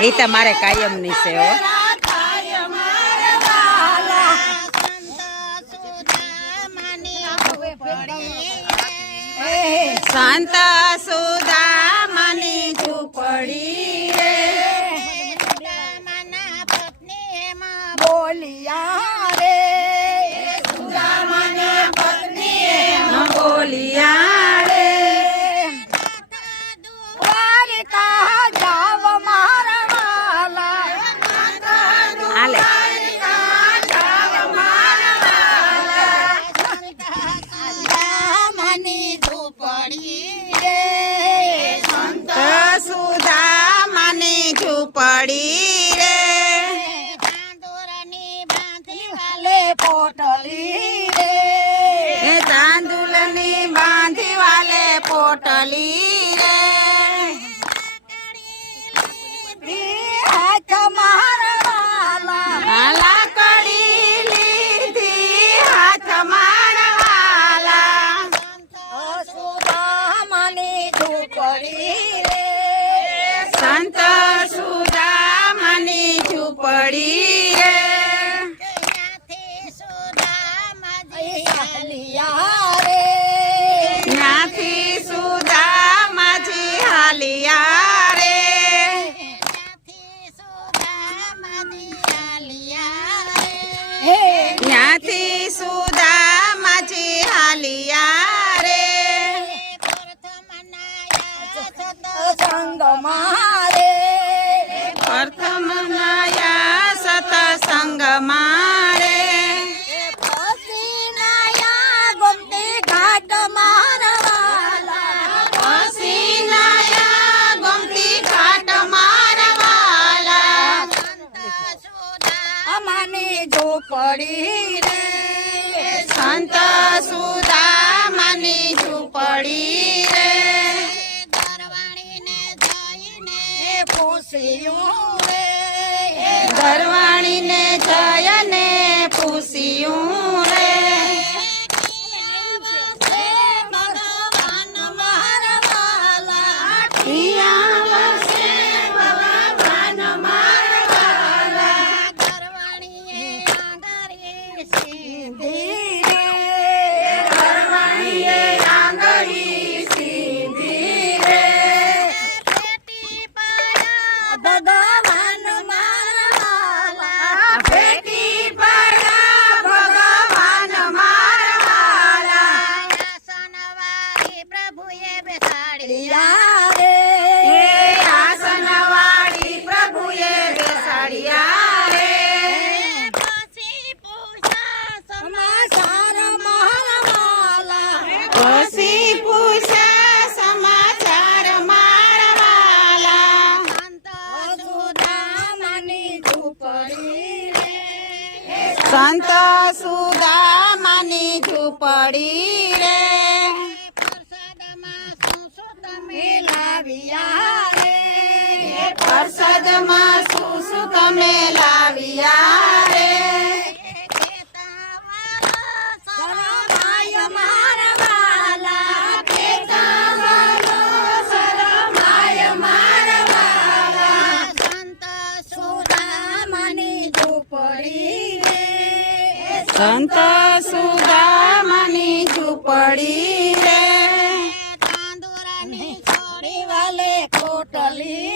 એ તમારે કાયમની છે હો. શાંતા સુ বাড়ি ત્યાંથી ઝૂંપડી રે સંત સુદામાની ઝૂંપડી રે. દરવાણીને જઈને પૂછ્યું ભગવાન મારવાલા ભેટી પડા ભગવાન મારવાલા સનવારી પ્રભુએ બેસાડ્યા રે આસનવાળી પ્રભુએ બેસાડ્યા રે પછી પૂજા સમાચાર મહાવાલા પછી સંત સુદામાની ઝૂંપડી રે. પ્રસાદમાં શું શું તમે લાવ્યા રે. પ્રસાદમાં શું શું તમે લાવ્યા સંત સુદામની ઝૂંપડી રે. તાંદુરાની છોડી વાલે કોટલી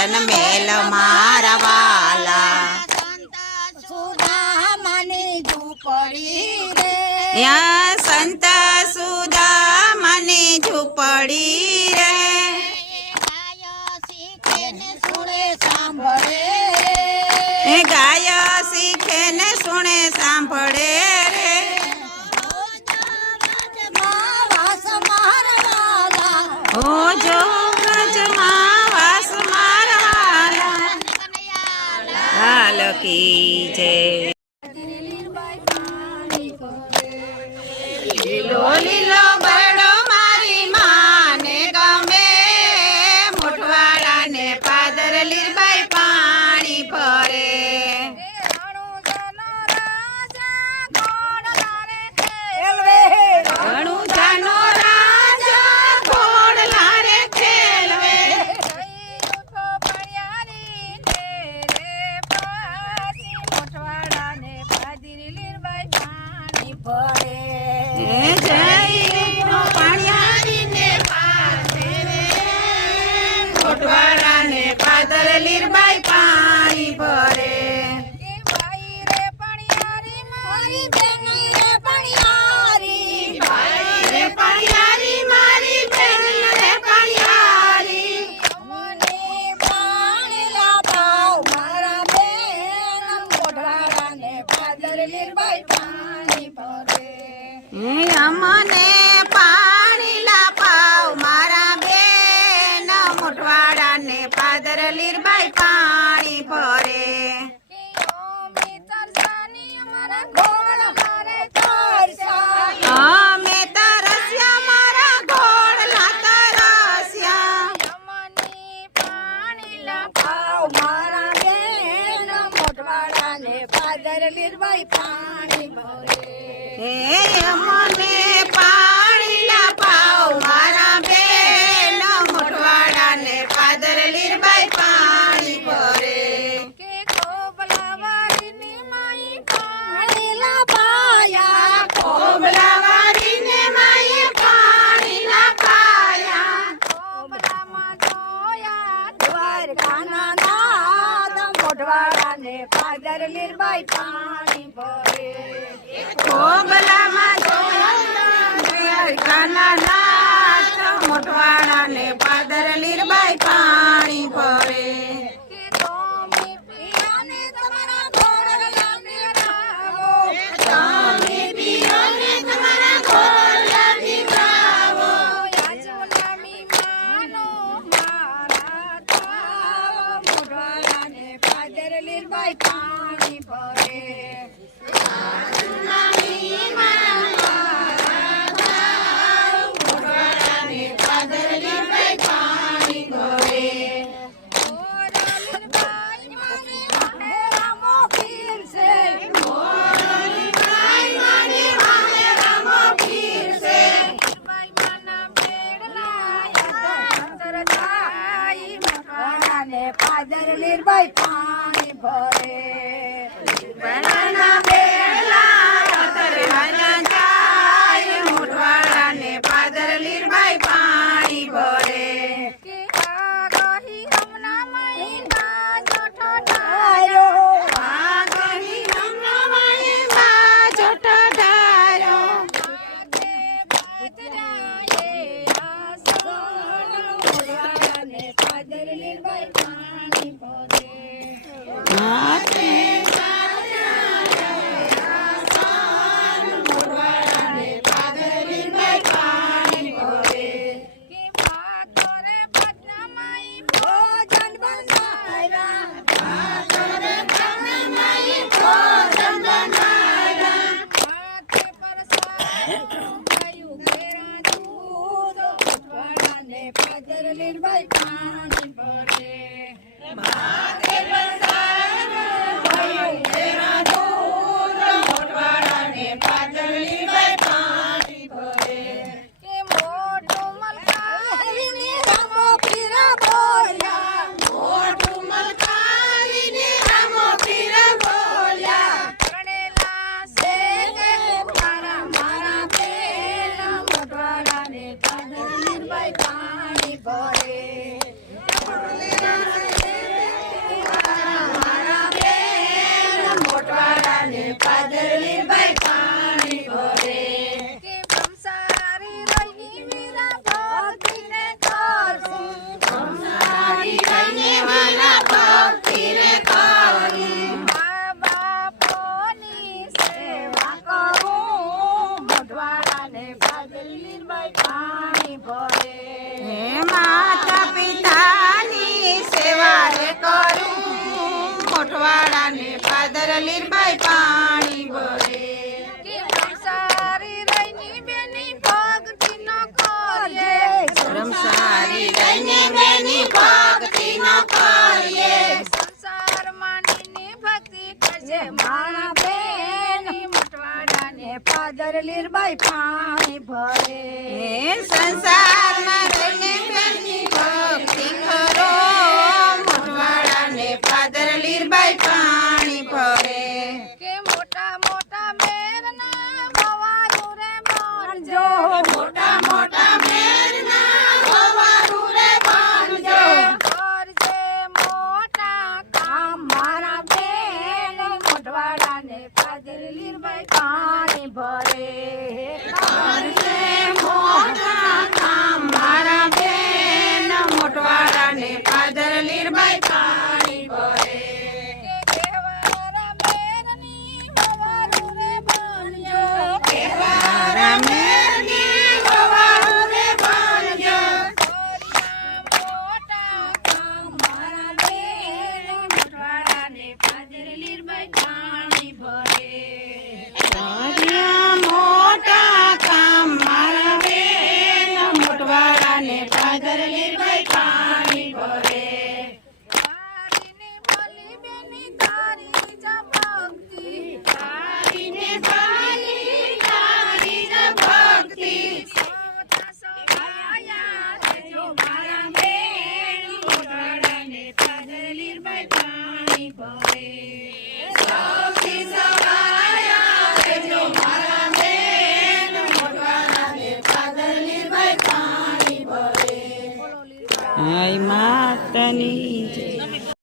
દર્શન મેલ મારા વાલા. સુદામની ઝૂંપડી રે. સંત સુદામની ઝૂંપડી day. મીરબાઈ પાણી ભરે. પાદર નિર્ભય પાણી ભરે. ને પાદરલી ભાઈ પાણી ભરે. કે બંસારી રહીની માતા પિતાની સેવા રે કરું. મોટવાડાને પાદરલી મીરબાઈ પાણી ભરે. સંસારમાં રહીને પ્રેમની ભક્તિ કરો. મોટવાડાને પાદર લીરબાઈ પાણી